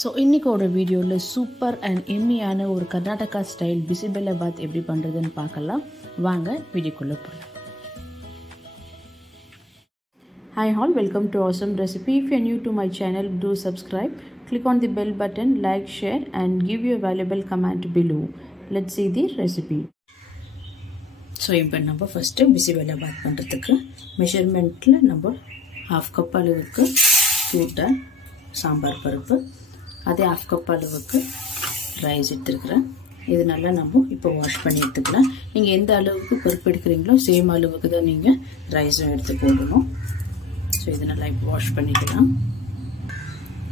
So இன்னைக்கோட வீடியோல super and எம்மியான ஒரு Karnataka style bisibelebath எப்படி பண்றதுன்னு பார்க்கலாம். வாங்க வீடியோக்குள்ள போலாம். Hi all, welcome to Awesome Recipe. If you are new to my channel, do subscribe. Click on the bell button, like, share and give your valuable comment below. Let's see the recipe. So இப்போ நம்ம first bisibelebath பண்றதுக்கு மெஷர்மென்ட்ல நம்ம 1/2 cup அளவுக்கு கூட்ட சாம்பார் பருப்பு, அதே 1/2 cup அளவுக்கு rice எடுத்துக்கிறேன். இது நல்லா நம்ம இப்போ வாஷ் பண்ணி எடுத்துக்கலாம். நீங்கள் எந்த அளவுக்கு பருப்பு எடுக்கிறீங்களோ சேம் அளவுக்கு தான் நீங்கள் ரைஸும் எடுத்து போடணும். ஸோ இது நல்லா இப்போ வாஷ் பண்ணிக்கலாம்.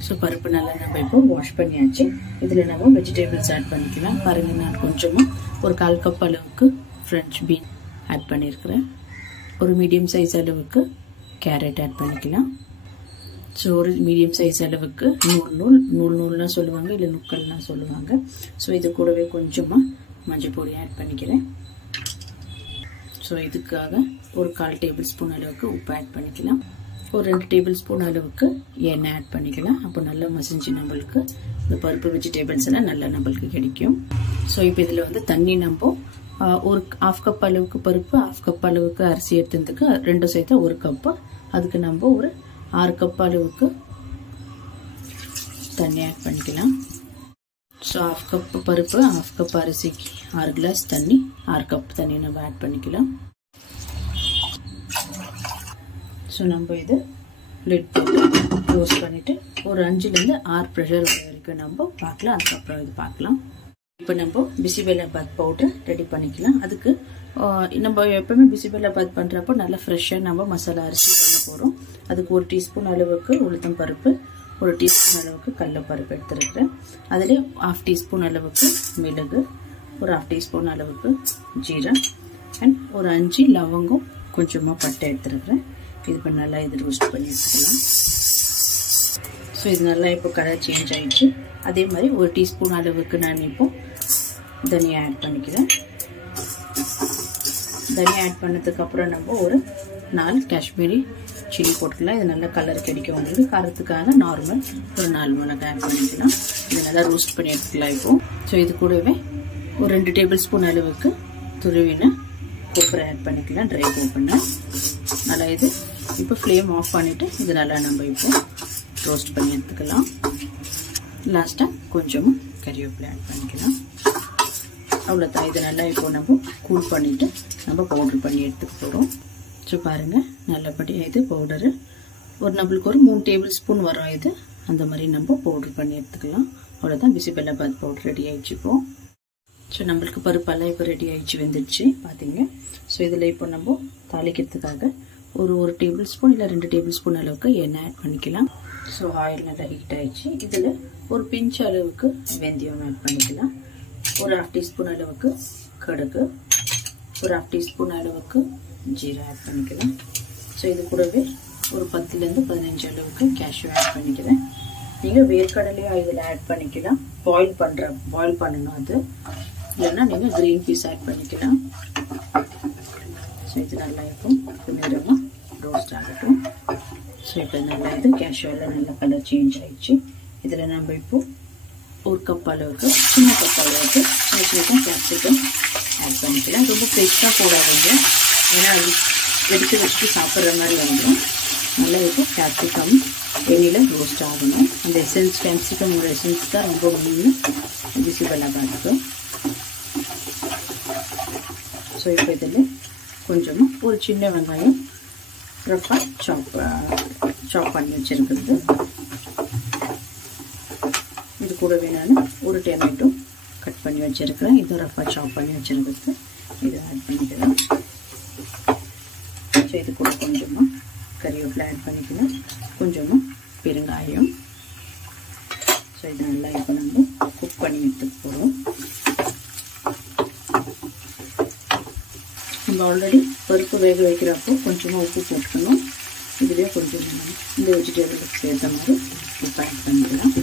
ஸோ பருப்பு நல்லா நம்ம இப்போ வாஷ் பண்ணியாச்சு. இதில் நம்ம வெஜிடபிள்ஸ் ஆட் பண்ணிக்கலாம். பாருங்கள், நான் கொஞ்சமாக ஒரு 1/4 கப் அளவுக்கு ஃப்ரெஞ்ச் பீன் ஆட் பண்ணியிருக்கிறேன். ஒரு மீடியம் சைஸ் அளவுக்கு கேரட் ஆட் பண்ணிக்கலாம். ஸோ ஒரு மீடியம் சைஸ் அளவுக்கு நூல்னா சொல்லுவாங்க, இல்லை நுக்கல்னா சொல்லுவாங்க. ஸோ இது கூடவே கொஞ்சமாக மஞ்சள் பொடி ஆட் பண்ணிக்கிறேன். ஸோ இதுக்காக ஒரு 1/4 டேபிள் ஸ்பூன் அளவுக்கு உப்பு ஆட் பண்ணிக்கலாம். ஒரு 2 டேபிள் ஸ்பூன் அளவுக்கு எண்ணெய் ஆட் பண்ணிக்கலாம். அப்போ நல்லா மசிஞ்சு நம்மளுக்கு இந்த பருப்பு வெஜிடபிள்ஸ் எல்லாம் நல்லா நம்மளுக்கு கிடைக்கும். ஸோ இப்போ இதில் வந்து தண்ணி நம்ம ஒரு 1/2 கப் அளவுக்கு பருப்பு, 1/2 கப் அளவுக்கு அரிசி எடுத்ததுக்கு 2 சேர்த்து 1 கப்பு. அதுக்கு நம்ம ஒரு 6 கப் அளவுக்கு தண்ணி ஆட் பண்ணிக்கலாம். ஸோ 1/2 கப் பருப்பு, 1/2 கப் அரிசிக்கு 6 கிளாஸ் தண்ணி, 6 கப் தண்ணி நம்ம ஆட் பண்ணிக்கலாம். ஸோ நம்ம இது லிட் போட்டு க்ளோஸ் பண்ணிட்டு ஒரு 5லேருந்து 6 ப்ரெஷர் வரைக்கும் நம்ம பார்க்கலாம். அதுக்கப்புறம் இது பார்க்கலாம். இப்போ நம்ம பிசிபெல்லாபாத் பவுடர் ரெடி பண்ணிக்கலாம். அதுக்கு நம்ம எப்பவுமே பிசிபெல்லாபாத் பண்ணுறப்போ நல்லா ஃப்ரெஷ்ஷாக நம்ம மசாலா அரிசி பண்ண போகிறோம். அதுக்கு 1 டீஸ்பூன் அளவுக்கு உளுத்தம் பருப்பு, 1 டீஸ்பூன் அளவுக்கு கடலைப்பருப்பு எடுத்துருக்கிறேன். அதிலே 1/2 டீஸ்பூன் அளவுக்கு மிளகு, ஒரு 1/2 டீஸ்பூன் அளவுக்கு ஜீரகம் அண்ட் ஒரு 5 லவங்கம், கொஞ்சமாக பட்டை எடுத்துருக்கிறேன். இது இப்போ நல்லா இது ரோஸ்ட் பண்ணி எடுத்துக்கலாம். ஸோ இது நல்லா இப்போ கலர் சேஞ்ச் ஆகிடுச்சு. அதே மாதிரி 1 டீஸ்பூன் அளவுக்கு நான் இப்போ தனியா ஆட் பண்ணிக்கிறேன். தனியா ஆட் பண்ணதுக்கப்புறம் நம்ம ஒரு 4 காஷ்மீரி சில்லி போட்டுக்கலாம். இது நல்லா கலர் கிடைக்கும். உங்களுக்கு காரத்துக்கான நார்மல் ஒரு 4 மிளகாய் ஆட் பண்ணிக்கலாம். இது நல்லா ரோஸ்ட் பண்ணி எடுத்துக்கலாம் இப்போ. ஸோ இது கூடவே ஒரு 2 டேபிள் ஸ்பூன் அளவுக்கு துருவின கொப்பரை ஆட் பண்ணிக்கலாம், ட்ரை கொப்பரை. நல்லா இது இப்போ ஃப்ளேம் ஆஃப் பண்ணிவிட்டு இது நல்லா நம்ம இப்போ ரோஸ்ட் பண்ணி எடுத்துக்கலாம். லாஸ்ட்டாக கொஞ்சமாக கறிவேப்பிலை ஆட் பண்ணிக்கலாம். அவ்வளோதான். இது நல்லா இப்போ நம்ம கூல் பண்ணிவிட்டு நம்ம பவுடர் பண்ணி எடுத்துக்க போகிறோம். ஸோ பாருங்கள், நல்லபடியாக இது பவுடரு நம்மளுக்கு ஒரு 3 டேபிள் ஸ்பூன் வரும். இது அந்த மாதிரி நம்ம பவுடர் பண்ணி எடுத்துக்கலாம். அவ்வளோதான், பிசிபெல்லாபாத் பவுடர் ரெடி ஆகிடுச்சு இப்போ. ஸோ நம்மளுக்கு பருப்பெல்லாம் இப்போ ரெடி ஆகிடுச்சு, வெந்துடுச்சு பார்த்தீங்க. ஸோ இதில் இப்போ நம்ம தாளிக்கிறதுக்காக ஒரு டேபிள் ஸ்பூன் இல்லை 2 டேபிள் ஸ்பூன் அளவுக்கு எண்ணெய் ஆட் பண்ணிக்கலாம். ஸோ ஆயில் நல்லா ஹீட் ஆகிடுச்சு. இதில் ஒரு பிஞ்ச் அளவுக்கு வெந்தயம் ஆட் பண்ணிக்கலாம். ஒரு 1/2 டீஸ்பூன் அளவுக்கு கடுகு, ஒரு 1/2 டீஸ்பூன் அளவுக்கு ஜீரா ஆட் பண்ணிக்கலாம். ஸோ இது கூடவே ஒரு 10லேருந்து 15 அளவுக்கு கேஷ்யூ ஆட் பண்ணிக்கிறேன். நீங்கள் வேர்க்கடலையும் இதில் ஆட் பண்ணிக்கலாம். பாயில் பண்ணணும் அது, இல்லைன்னா நீங்கள் க்ரீன் பீஸ் ஆட் பண்ணிக்கலாம். ஸோ இது நல்லா இருக்கும், நேரமாக ரோஸ்ட் ஆகட்டும். ஸோ இப்போ நல்லா இது கேஷ்யூவில் நல்ல கலர் சேஞ்ச் ஆகிடுச்சு. இதில் நம்ம இப்போது 1 கப் அளவுக்கு சின்ன கப் அளவுக்கு சின்ன கேப்சிகம் ஆட் பண்ணிக்கலாம். ரொம்ப ஃப்ரெஷ்ஷாக போடாதீங்க, ஏன்னா அது எடுத்து வச்சுட்டு சாப்பிட்ற மாதிரி வந்துடும். நல்லா இப்போ கேப்சிகம் எண்ணெயில் ரோஸ்ட் ஆகணும். அந்த எசன்ஸ், கேப்சிகமோட எசன்ஸ் தான் ரொம்ப மெயின் பிசிபெல்லாபாத்துக்கு. ஸோ இப்போ இதில் கொஞ்சமாக ஒரு சின்ன வெங்காயம் ரஃபாக சாப் பண்ணி வச்சுருக்கிறது, இது கூடவே நான் ஒரு டொமேட்டோ கட் பண்ணி வச்சுருக்கிறேன், இது ரஃபாக சாப் பண்ணி வச்சுருக்கிறது, இதை ஆட் பண்ணிக்கலாம். ஸோ இது கூட கொஞ்சமாக கறிவேப்பிலை ஆட் பண்ணிக்கலாம், கொஞ்சமாக பெருங்காயம். ஸோ இது நல்லா இப்போ நம்ம குக் பண்ணி எடுத்துக்க போகிறோம். நம்ம ஆல்ரெடி பருப்பு வேக வைக்கிறப்போ கொஞ்சமாக உப்பு போட்டுக்கணும். இதுலேயே கொஞ்சம் இந்த வெஜிடபிளுக்கு சேர்த்த மாதிரி உப்பு ஆட் பண்ணிக்கலாம்.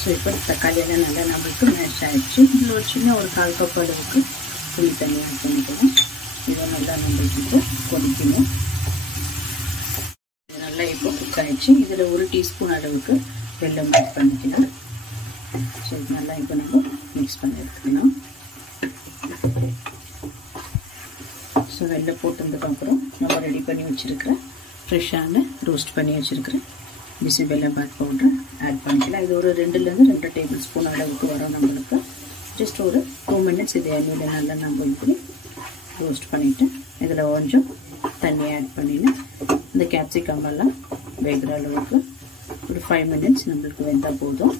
ஸோ இப்போ தக்காளியெல்லாம் நல்லா நம்மளுக்கு மேஷ் ஆகிடுச்சு. இதில் ஒரு சின்ன ஒரு 1/4 கப் அளவுக்கு புளி தண்ணி ஆட் பண்ணிக்கலாம். இதை நல்லா நம்மளுக்கு இப்போ கொதிக்கணும். இது நல்லா இப்போ குக் ஆயிடுச்சு. இதில் 1 டீஸ்பூன் அளவுக்கு வெல்லம் ஆட் பண்ணிக்கலாம். ஸோ இது நல்லா இப்போ நம்ம மிக்ஸ் பண்ணி எடுத்துக்கலாம். ஸோ வெல்லம் போட்டதுக்கப்புறம் நம்ம ரெடி பண்ணி வச்சுருக்கிற ஃப்ரெஷ்ஷான ரோஸ்ட் பண்ணி வச்சுருக்கிற பிசிபெல்லாபாத் பவுடர் ஆட் பண்ணிக்கலாம். இது ஒரு 2 டேபிள் ஸ்பூன் அளவுக்கு வரும் நம்மளுக்கு. ஜஸ்ட் ஒரு 2 மினிட்ஸ் இது எண்ணெயில் நல்லா நம்ம இப்படி ரோஸ்ட் பண்ணிவிட்டு இதில் கொஞ்சம் தண்ணி ஆட் பண்ணிவிட்டு இந்த கேப்சிகம் எல்லாம் வேகிற அளவுக்கு ஒரு 5 மினிட்ஸ் நம்மளுக்கு வெந்தால் போதும்.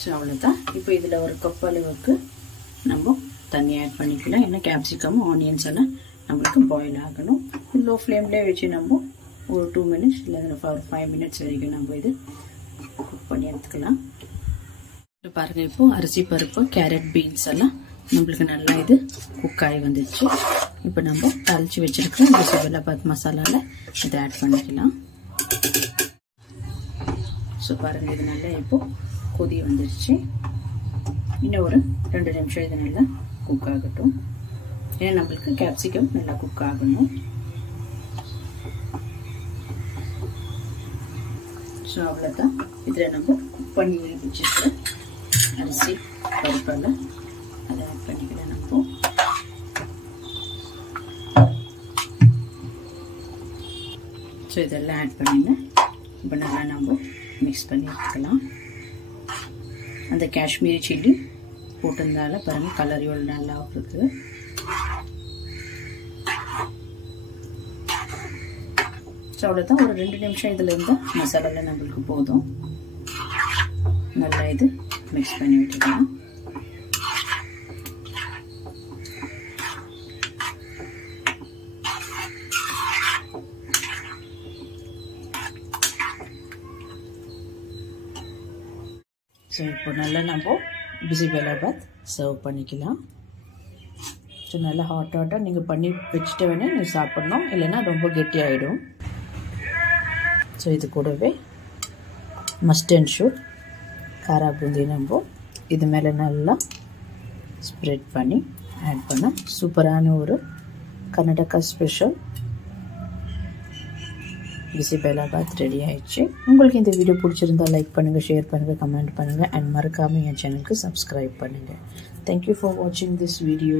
ஸோ அவ்வளோதான். இப்போ இதில் ஒரு கப் அளவுக்கு நம்ம தண்ணி ஆட் பண்ணிக்கலாம். ஏன்னா கேப்சிகம் ஆனியன்ஸ் எல்லாம் நம்மளுக்கு பாயில் ஆகணும். லோ ஃப்ளேம்லேயே வச்சு நம்ம ஒரு 2 மினிட்ஸ் இல்லை ஒரு 5 மினிட்ஸ் வரைக்கும் நம்ம இது குக் பண்ணி எடுத்துக்கலாம். பாருங்கள், இப்போது அரிசி பருப்பு, கேரட், பீன்ஸ் எல்லாம் நம்மளுக்கு நல்லா இது குக் ஆகி வந்துடுச்சு. இப்போ நம்ம தாளித்து வச்சுருக்கிற பிசிபெல்லாபாத் மசாலாவில் இதை ஆட் பண்ணிக்கலாம். ஸோ பாருங்கள், இது நல்லா இப்போது கொதி வந்துடுச்சு. இன்னும் ஒரு 2 நிமிஷம் இது நல்லா குக் ஆகட்டும். ஏன்னா நம்மளுக்கு கேப்சிகம் நல்லா குக் ஆகணும். ஸோ அவ்வளோதான். இதில் நம்ம குக் பண்ணி வச்சுருக்கிற அரிசி பருப்பெல்லாம் அதை ஆட் பண்ணிக்கலாம். நம்ம ஸோ இதெல்லாம் ஆட் பண்ணிங்க இப்போ நல்லா நம்ம மிக்ஸ் பண்ணி எடுத்துக்கலாம். அந்த காஷ்மீரி சில்லி போட்டிருந்தால பாருங்கள் கலர் எவ்வளோ நல்லா இருக்குது. ஸோ அவ்வளோதான். ஒரு 2 நிமிஷம் இதில் இருந்தால் மசாலாவில் நம்மளுக்கு போதும். நல்லா இது மிக்ஸ் பண்ணி விட்டுக்கலாம். ஸோ இப்போ நல்லா நம்ம பிசிபெல்லாபாத் சர்வ் பண்ணிக்கலாம். ஸோ நல்லா ஹாட்டாக நீங்கள் பண்ணி வச்சுட்டு வேணால் நீங்கள் சாப்பிட்ணும், இல்லைன்னா ரொம்ப கெட்டியாகிடும். ஸோ இது கூடவே மஸ்ட் அண்ட் ஷுட் காரா பூந்தி நம்ம இது மேலே நல்லா ஸ்ப்ரெட் பண்ணி ஆட் பண்ண சூப்பரான ஒரு கர்நாடகா ஸ்பெஷல் பிசிபெல்லாபாத் ரெடி ஆயிடுச்சு. உங்களுக்கு இந்த வீடியோ பிடிச்சிருந்தா லைக் பண்ணுங்கள், ஷேர் பண்ணுங்கள், கமெண்ட் பண்ணுங்கள் அண்ட் மறக்காமல் என் சேனலுக்கு சப்ஸ்கிரைப் பண்ணுங்கள். தேங்க்யூ ஃபார் வாட்சிங் திஸ் வீடியோ.